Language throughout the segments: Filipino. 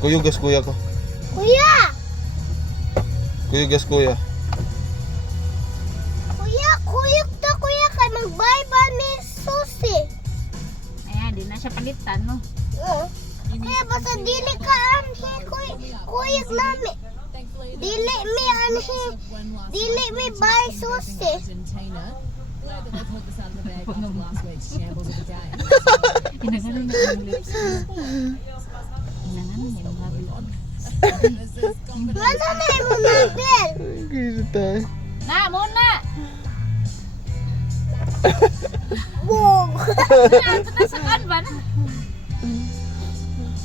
Kuyugas kuya ko. Kuya! Kuyugas kuya. Kuya, kuyog to kuya kay magbayba ni susi. Ayan, di na siya palitan, no? Oo. Kuya, basta dili ka anhi kuyog nami. Dili mi anhi. Dili mi bay susi. Inaganon na yung lips. Inaganon na yung labi. Wala na mo nabil. Kisa tayo. Na, muna! Bog. Ito sa kanban.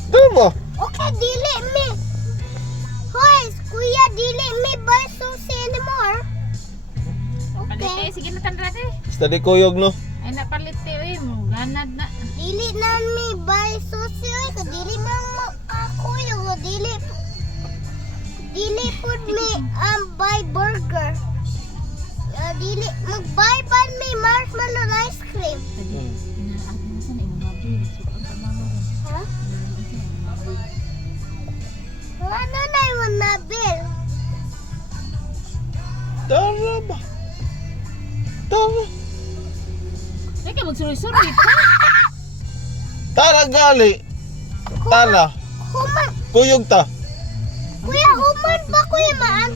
Tama. Okay, dili mi. Hoy, kuya, dili mi bay susi anymore. Palit sige na tandra eh. Basta di kuyog no. Ay, napalit eh. Ganad na. Dili na mi bay susi oy, dili na mo kuyog, dili pud mi buy burger. Dili mag-buy pa mi marshmallow ice cream. Inaabot na sa na yung mga bills. Ang pamama rin. Ha? Ano na yung nabil? Tara ba? Tara. Teka, magsuroy-suroy pa. Tara gali. Tara. Human. Kuyog ta. Kuya, human ba kuya maan?